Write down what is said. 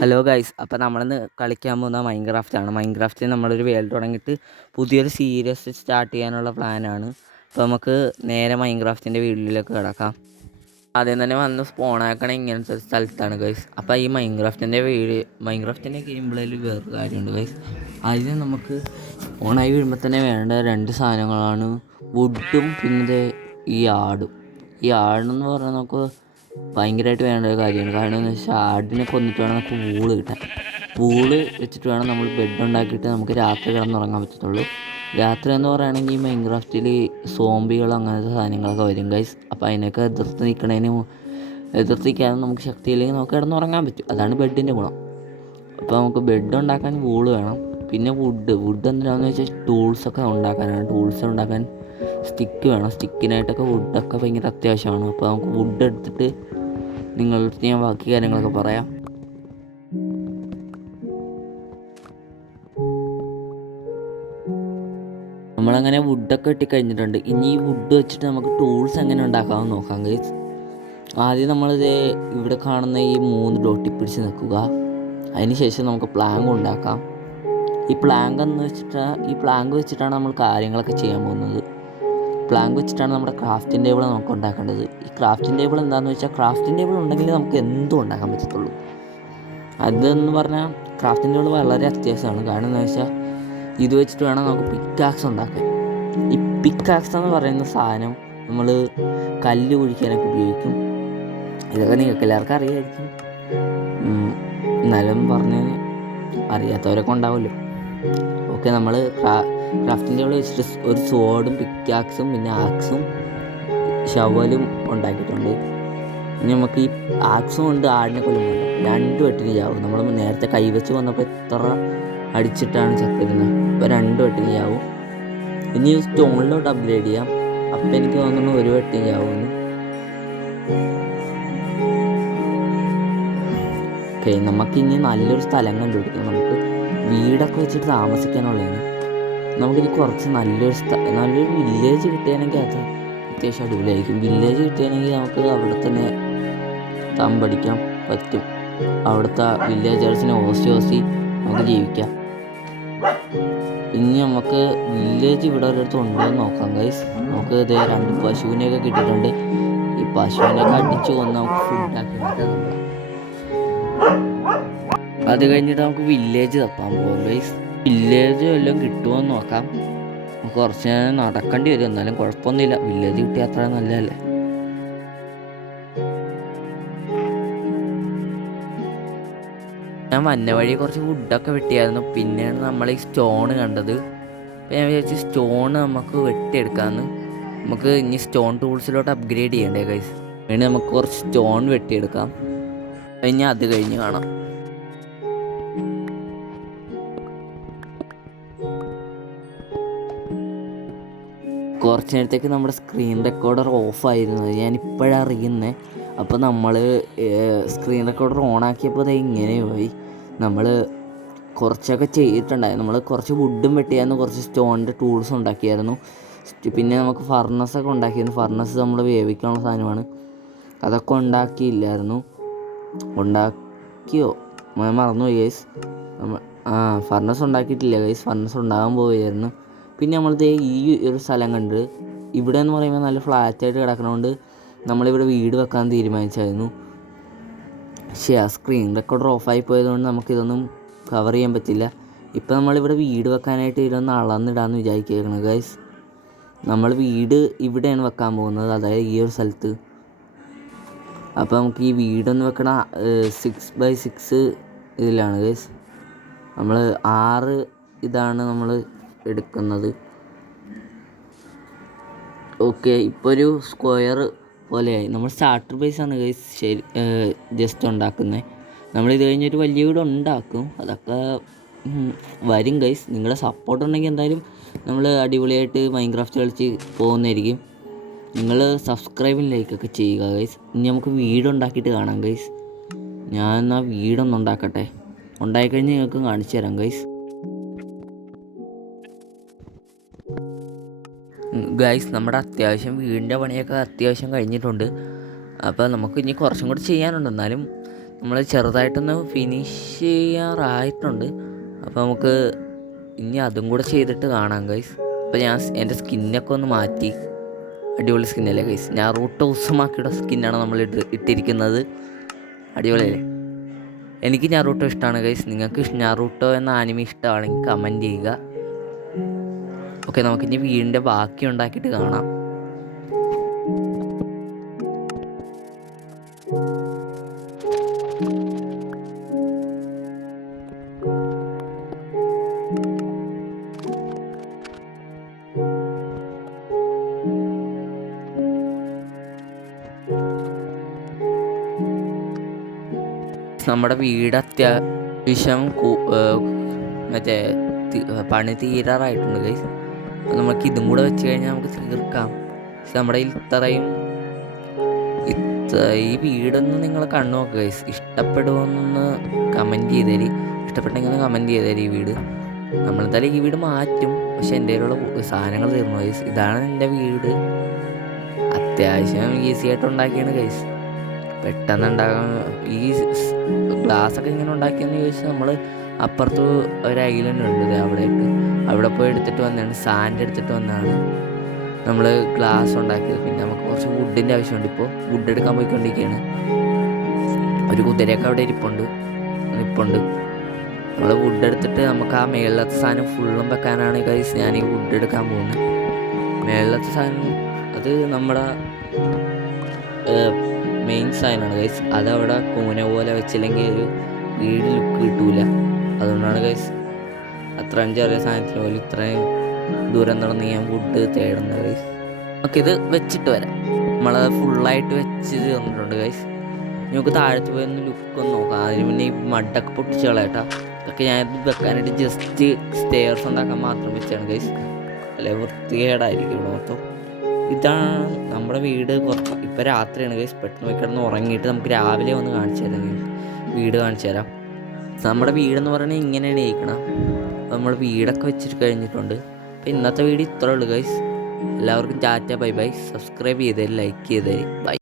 Hello guys, അപ്പോൾ നമ്മളിന്ന് കളിക്കാൻ പോകുന്ന മൈൻക്രാഫ്റ്റാണ്. മൈൻക്രാഫ്റ്റിൽ നമ്മളൊരു വേൾഡ് തുടങ്ങിയിട്ട് പുതിയൊരു സീരീസ് സ്റ്റാർട്ട് ചെയ്യാനുള്ള പ്ലാനാണ്. അപ്പോൾ നമുക്ക് നേരെ മൈൻക്രാഫ്റ്റിൻ്റെ വീഡിയോയിലേക്ക് കിടക്കാം. ആദ്യം തന്നെ വന്ന് സ്പോണാക്കണ ഇങ്ങനത്തെ ഒരു സ്ഥലത്താണ് ഗൈസ്. അപ്പോൾ ഈ മൈൻക്രാഫ്റ്റിൻ്റെ ഗെയിം പ്ലേയിൽ വേറൊരു കാര്യമുണ്ട് ഗൈസ്. അതിന് നമുക്ക് സ്പോണായി വീഴുമ്പോൾ തന്നെ വേണ്ട രണ്ട് സാധനങ്ങളാണ് വുഡും പിന്നെ ഈ ആടും. ഈ ആടെന്ന് പറഞ്ഞാൽ നമുക്ക് ഭയങ്കരമായിട്ട് വേണ്ട ഒരു കാര്യമാണ്. കാരണം എന്ന് വെച്ചാൽ ആടിനെ കൊന്നിട്ട് വേണം നമുക്ക് വൂള് കിട്ടാൻ. വൂള് വെച്ചിട്ട് വേണം നമ്മൾ ബെഡ് ഉണ്ടാക്കിയിട്ട് നമുക്ക് രാത്രി കിടന്നുറങ്ങാൻ പറ്റത്തുള്ളൂ. രാത്രി എന്ന് പറയുകയാണെങ്കിൽ ഈ മൈൻക്രാഫ്റ്റിൽ സോംബികൾ അങ്ങനത്തെ സാധനങ്ങളൊക്കെ വരും ഗൈസ്. അപ്പോൾ അതിനൊക്കെ എതിർത്ത് നിൽക്കാനും നമുക്ക് ശക്തിയില്ലെങ്കിൽ നമുക്ക് കിടന്നുറങ്ങാൻ പറ്റും. അതാണ് ബെഡിൻ്റെ ഗുണം. അപ്പോൾ നമുക്ക് ബെഡ് ഉണ്ടാക്കാൻ വൂള് വേണം. പിന്നെ വുഡ് എന്തിനാണെന്ന് വെച്ചാൽ ടൂൾസൊക്കെ ഉണ്ടാക്കാനാണ്. ടൂൾസ് ഉണ്ടാക്കാൻ സ്റ്റിക്ക് വേണം. സ്റ്റിക്കിനായിട്ടൊക്കെ വുഡൊക്കെ ഭയങ്കര അത്യാവശ്യമാണ്. അപ്പോൾ നമുക്ക് വുഡ് എടുത്തിട്ട് നിങ്ങളുടെ ഞാൻ ബാക്കി കാര്യങ്ങളൊക്കെ പറയാം. നമ്മളങ്ങനെ വുഡൊക്കെ ഇട്ടിക്കഴിഞ്ഞിട്ടുണ്ട്. ഇനി ഈ വുഡ് വെച്ചിട്ട് നമുക്ക് ടൂൾസ് എങ്ങനെ ഉണ്ടാക്കാമെന്ന് നോക്കാം ഗൈസ്. ആദ്യം നമ്മളിത് ഇവിടെ കാണുന്ന ഈ 3 ഡോട്ടിൽ പിടിച്ച് നിൽക്കുക. അതിന് ശേഷം നമുക്ക് പ്ലാങ്ക് ഉണ്ടാക്കാം. ഈ പ്ലാങ്ക് വെച്ചിട്ടാണ് നമ്മൾ കാര്യങ്ങളൊക്കെ ചെയ്യാൻ പോകുന്നത്. പ്ലാങ്ക് വെച്ചിട്ടാണ് നമ്മുടെ ക്രാഫ്റ്റിംഗ് ടേബിൾ നമുക്ക് ഉണ്ടാക്കേണ്ടത്. ഈ ക്രാഫ്റ്റിംഗ് ടേബിൾ എന്താണെന്ന് വെച്ചാൽ ക്രാഫ്റ്റിംഗ് ടേബിൾ ഉണ്ടെങ്കിൽ നമുക്ക് എന്തും ഉണ്ടാക്കാൻ പറ്റത്തുള്ളൂ. അതെന്ന് പറഞ്ഞാൽ ക്രാഫ്റ്റിംഗ് ടേബിൾ വളരെ അത്യാവശ്യമാണ്. കാരണം എന്താണെന്ന് വെച്ചാൽ ഇത് വെച്ചിട്ട് വേണം നമുക്ക് പിക്കാക്സ് ഉണ്ടാക്കാൻ. ഈ പിക്കാക്സ് എന്ന് പറയുന്ന സാധനം നമ്മൾ കല്ല് കുഴിക്കാനൊക്കെ ഉപയോഗിക്കും. ഇതൊക്കെ നിങ്ങൾക്ക് എല്ലാവർക്കും അറിയാമായിരിക്കും. എന്നാലും പറഞ്ഞ് അറിയാത്തവരൊക്കെ ഉണ്ടാവുമല്ലോ. ഓക്കെ, നമ്മൾ ക്രാഫ്റ്റിംഗ് ടേബിൾ വെച്ചിട്ട് ഒരു സോഡും പിക്കാക്സും പിന്നെ ആക്സും ഷവലും ഉണ്ടാക്കിയിട്ടുണ്ട്. ഇനി നമുക്ക് ഈ ആക്സും കൊണ്ട് ആടിനെ കൊല്ലുന്നുണ്ട് 2 വെട്ടിന് ചാവും. നമ്മൾ നേരത്തെ കൈവച്ച് വന്നപ്പോൾ എത്ര അടിച്ചിട്ടാണ് ചത്തിരുന്നത്. ഇപ്പോൾ 2 വെട്ടിന് ചാവും. ഇനി സ്റ്റോണിലോട്ട് അപ്ഗ്രേഡ് ചെയ്യാം. അപ്പം എനിക്ക് തോന്നുന്നു 1 വെട്ടിന് ചാവുമെന്ന്. ഓക്കെ, നമുക്കിനി നല്ലൊരു സ്ഥലം കണ്ടുപിടിക്കണം. നമുക്ക് വീടൊക്കെ വെച്ചിട്ട് താമസിക്കാനുള്ളതാണ്. നമുക്കിനി കുറച്ച് നല്ലൊരു വില്ലേജ് കിട്ടുകയാണെങ്കിൽ അത് അത്യാവശ്യം അടിപൊളിയായിരിക്കും. വില്ലേജ് കിട്ടുകയാണെങ്കിൽ നമുക്ക് അവിടെ തന്നെ തമ്പടിക്കാൻ പറ്റും. അവിടുത്തെ വില്ലേജേഴ്സിനെ ഹോസ്റ്റ് നമുക്ക് ജീവിക്കാം. ഇനി നമുക്ക് വില്ലേജ് ഇവിടെ ഒരിടത്ത് ഉണ്ടോയെന്ന് നോക്കാം ഗൈസ്. നമുക്ക് ഇതേ 2 പശുവിനെയൊക്കെ കിട്ടിയിട്ടുണ്ട്. ഈ പശുവിനെയൊക്കെ അടിച്ച് കൊന്ന് നമുക്ക് ഫുഡാക്കി മാറ്റാം. അത് കഴിഞ്ഞിട്ട് നമുക്ക് വില്ലേജ് തപ്പാൻ പോകാം ഗൈസ്. വില്ലേജ് എല്ലാം കിട്ടുമോയെന്ന് നോക്കാം. കുറച്ച് നേരം നടക്കേണ്ടി വരും, എന്നാലും കുഴപ്പമൊന്നുമില്ല. വില്ലേജ് കിട്ടിയാൽ അത്ര നല്ലതല്ലേ. ഞാൻ വന്ന വഴി കുറച്ച് വുഡൊക്കെ വെട്ടിയായിരുന്നു. പിന്നെയാണ് നമ്മൾ ഈ സ്റ്റോൺ കണ്ടത്. അപ്പോൾ ഞാൻ വിചാരിച്ചു സ്റ്റോൺ നമുക്ക് വെട്ടിയെടുക്കാമെന്ന്. നമുക്ക് ഇനി സ്റ്റോൺ ടൂൾസിലോട്ട് അപ്ഗ്രേഡ് ചെയ്യണ്ടേ ഗൈസ്. വേണ്ടി നമുക്ക് കുറച്ച് സ്റ്റോൺ വെട്ടിയെടുക്കാം. കഴിഞ്ഞാൽ അത് കഴിഞ്ഞ് കാണാം. കുറച്ച് നേരത്തേക്ക് നമ്മുടെ സ്ക്രീൻ റെക്കോർഡർ ഓഫായിരുന്നത് ഞാനിപ്പോഴാണ് അറിയുന്നത്. അപ്പോൾ നമ്മൾ സ്ക്രീൻ റെക്കോർഡർ ഓണാക്കിയപ്പോൾ അത് ഇങ്ങനെ പോയി. നമ്മൾ കുറച്ചൊക്കെ ചെയ്തിട്ടുണ്ടായിരുന്നു. നമ്മൾ കുറച്ച് വുഡും വെട്ടിയായിരുന്നു, കുറച്ച് സ്റ്റോണിൻ്റെ ടൂൾസ് ഉണ്ടാക്കിയായിരുന്നു. പിന്നെ നമുക്ക് ഫർണസൊക്കെ ഉണ്ടാക്കിയിരുന്നു. ഫർണസ് നമ്മൾ വേവിക്കാനുള്ള സാധനമാണ്. അതൊക്കെ ഉണ്ടാക്കിയില്ലായിരുന്നു. ഉണ്ടാക്കിയോ? മറന്നുപോയി ഗൈസ്. ഫർണസ് ഉണ്ടാക്കിയിട്ടില്ല ഗൈസ്. ഫർണസ് ഉണ്ടാകാൻ പോവുകയായിരുന്നു. പിന്നെ നമ്മളിത് ഈ ഒരു സ്ഥലം കണ്ട് ഇവിടെ എന്ന് പറയുമ്പോൾ നല്ല ഫ്ലാറ്റായിട്ട് കിടക്കണതുകൊണ്ട് നമ്മളിവിടെ വീട് വെക്കാൻ തീരുമാനിച്ചായിരുന്നു. പക്ഷേ ആ സ്ക്രീൻ റെക്കോർഡർ ഓഫായി പോയതുകൊണ്ട് നമുക്കിതൊന്നും കവർ ചെയ്യാൻ പറ്റില്ല. ഇപ്പോൾ നമ്മളിവിടെ വീട് വെക്കാനായിട്ട് ഇതൊന്ന് അളന്നിടാമെന്ന് വിചാരിക്കുകയാണ് ഗൈസ്. നമ്മൾ വീട് ഇവിടെയാണ് വെക്കാൻ പോകുന്നത്, അതായത് ഈ ഒരു സ്ഥലത്ത്. അപ്പോൾ നമുക്ക് ഈ വീടൊന്ന് വെക്കണ 6x6 ഇതിലാണ് ഗൈസ്. നമ്മൾ 6 ഇതാണ് നമ്മൾ എടുക്കുന്നത്. ഓക്കെ, ഇപ്പോൾ ഒരു സ്ക്വയർ പോലെയായി. നമ്മൾ സ്റ്റാർട്ടർ ബേസാണ് ഗൈസ് ജസ്റ്റ് ഉണ്ടാക്കുന്നത്. നമ്മളിത് കഴിഞ്ഞൊരു വലിയ വീട് ഉണ്ടാക്കും. അതൊക്കെ വരും ഗൈസ്. നിങ്ങളുടെ സപ്പോർട്ട് ഉണ്ടെങ്കിൽ എന്തായാലും നമ്മൾ അടിപൊളിയായിട്ട് മൈൻക്രാഫ്റ്റ് കളിച്ച് പോകുന്നതായിരിക്കും. നിങ്ങൾ സബ്സ്ക്രൈബും ലൈക്കൊക്കെ ചെയ്യുക ഗൈസ്. ഇനി നമുക്ക് വീടുണ്ടാക്കിയിട്ട് കാണാം ഗൈസ്. ഞാൻ എന്നാൽ വീടൊന്നും ഉണ്ടാക്കട്ടെ. ഉണ്ടായിക്കഴിഞ്ഞ് നിങ്ങൾക്ക് കാണിച്ചു തരാം ഗൈസ്. നമ്മുടെ വീടിൻ്റെ പണിയൊക്കെ അത്യാവശ്യം കഴിഞ്ഞിട്ടുണ്ട്. അപ്പോൾ നമുക്ക് ഇനി കുറച്ചും കൂടി ചെയ്യാനുണ്ട്. എന്നാലും നമ്മൾ ചെറുതായിട്ടൊന്ന് ഫിനിഷ് ചെയ്യാറായിട്ടുണ്ട്. അപ്പോൾ നമുക്ക് ഇനി അതും കൂടെ ചെയ്തിട്ട് കാണാം ഗൈസ്. അപ്പോൾ ഞാൻ എൻ്റെ സ്കിന്നൊക്കെ ഒന്ന് മാറ്റി. അടിപൊളി സ്കിന്നല്ലേ ഗൈസ്? ഞാൻ റൂട്ട് ഉസമാക്കിയുടെ സ്കിന്നാണ് നമ്മൾ ഇട്ടിരിക്കുന്നത്. അടിപൊളിയല്ലേ? എനിക്ക് നാറൂട്ടോ ഇഷ്ടമാണ് ഗൈസ്. നിങ്ങൾക്ക് നാറൂട്ടോ എന്ന ആനിമി ഇഷ്ടമാണെങ്കിൽ കമൻറ്റ് ചെയ്യുക. ഓക്കെ, നമുക്കിനി വീടിൻ്റെ ബാക്കി ഉണ്ടാക്കിയിട്ട് കാണാം. നമ്മുടെ വീട് അത്യാവശ്യം മറ്റേ പണി തീരാറായിട്ടുണ്ട് ഗൈസ്. അപ്പോൾ നമുക്ക് ഇതും കൂടെ വെച്ച് കഴിഞ്ഞാൽ നമുക്ക് തീർക്കാം. പക്ഷെ നമ്മുടെ ഈ വീടൊന്ന് നിങ്ങൾ കണ്ടു നോക്കുക ഗൈസ്. ഇഷ്ടപ്പെടുമെന്നൊന്ന് കമൻറ്റ് ചെയ്തേരി. ഇഷ്ടപ്പെട്ടെങ്കിൽ ഒന്ന് കമൻറ്റ് ചെയ്തേരി. ഈ വീട് നമ്മളെന്തായാലും ഈ വീട് മാറ്റും. പക്ഷെ എൻ്റെ കയ്യിലുള്ള സാധനങ്ങൾ തീർന്നു ഗൈസ്. ഇതാണ് എൻ്റെ വീട്. അത്യാവശ്യം ഈസി ആയിട്ട് ഉണ്ടാക്കിയാണ് ഗൈസ്. പെട്ടെന്ന് ഉണ്ടാകാൻ ഈ ഗ്ലാസ്സൊക്കെ ഇങ്ങനെ ഉണ്ടാക്കിയെന്ന് ചോദിച്ചാൽ നമ്മൾ അപ്പുറത്ത് ഒരു ഐലൻഡ് ഉണ്ട് അവിടെ പോയി എടുത്തിട്ട് വന്നതാണ്. സാൻഡ് എടുത്തിട്ട് വന്നതാണ് നമ്മൾ ഗ്ലാസ് ഉണ്ടാക്കിയത്. പിന്നെ നമുക്ക് കുറച്ച് വുഡിൻ്റെ ആവശ്യമുണ്ട്. ഇപ്പോൾ വുഡ് എടുക്കാൻ പോയിക്കൊണ്ടിരിക്കുകയാണ്. ഒരു കുതിരയൊക്കെ അവിടെ ഇരിപ്പുണ്ട്. നമ്മൾ വുഡ് എടുത്തിട്ട് നമുക്ക് ആ മേളിലത്തെ സാധനം ഫുള്ളും വെക്കാനാണ് ഗൈസ് ഞാൻ ഈ വുഡ് എടുക്കാൻ പോകുന്നത്. മേളിലത്തെ സാധനം അത് നമ്മുടെ മെയിൻ സാധനമാണ് ഗൈസ്. അതവിടെ കൂന പോലെ വെച്ചില്ലെങ്കിൽ ഒരു വീട് ലുക്ക് കിട്ടൂല. അതുകൊണ്ടാണ് ഗൈസ് അത്ര ചെറിയ സാധനത്തിന് പോലും ഇത്രയും ദൂരം നടന്ന് ഞാൻ വുഡ് തേടുന്നത് ഗൈസ്. നമുക്കിത് വെച്ചിട്ട് വരാം. നമ്മളത് ഫുള്ളായിട്ട് വെച്ച് തന്നിട്ടുണ്ട് ഗൈസ്. നമുക്ക് താഴത്ത് പോയി ഒന്ന് ലുക്കൊന്ന് നോക്കാം. അതിന് മുന്നേ ഈ മഡൊക്കെ പൊട്ടിച്ച് കളയട്ടാ. അതൊക്കെ ഞാനിത് വെക്കാനായിട്ട് ജസ്റ്റ് സ്റ്റെയർസ് ഉണ്ടാക്കാൻ മാത്രം വെച്ചാണ് ഗൈസ്. അല്ലെ വൃത്തികേടായിരിക്കും മൊത്തം. ഇതാണ് നമ്മുടെ വീട്. ഇപ്പം രാത്രിയാണ് ഗൈസ്. പെട്ടെന്ന് പോയി കിടന്ന് ഉറങ്ങിയിട്ട് നമുക്ക് രാവിലെ വന്ന് കാണിച്ചു തരാം. വീട് കാണിച്ചു തരാം. നമ്മുടെ വീടെന്ന് പറയുന്നത് ഇങ്ങനെയാണ് ഇരിക്കണം. അപ്പോൾ നമ്മൾ വീടൊക്കെ വെച്ചിട്ട് കഴിഞ്ഞിട്ടുണ്ട്. അപ്പോൾ ഇന്നത്തെ വീഡിയോ ഇത്രേ ഉള്ളൂ ഗൈസ്. എല്ലാവർക്കും ടാറ്റ, ബൈ ബൈ. സബ്സ്ക്രൈബ് ചെയ്തേര്, ലൈക്ക് ചെയ്തേര്, ബൈ.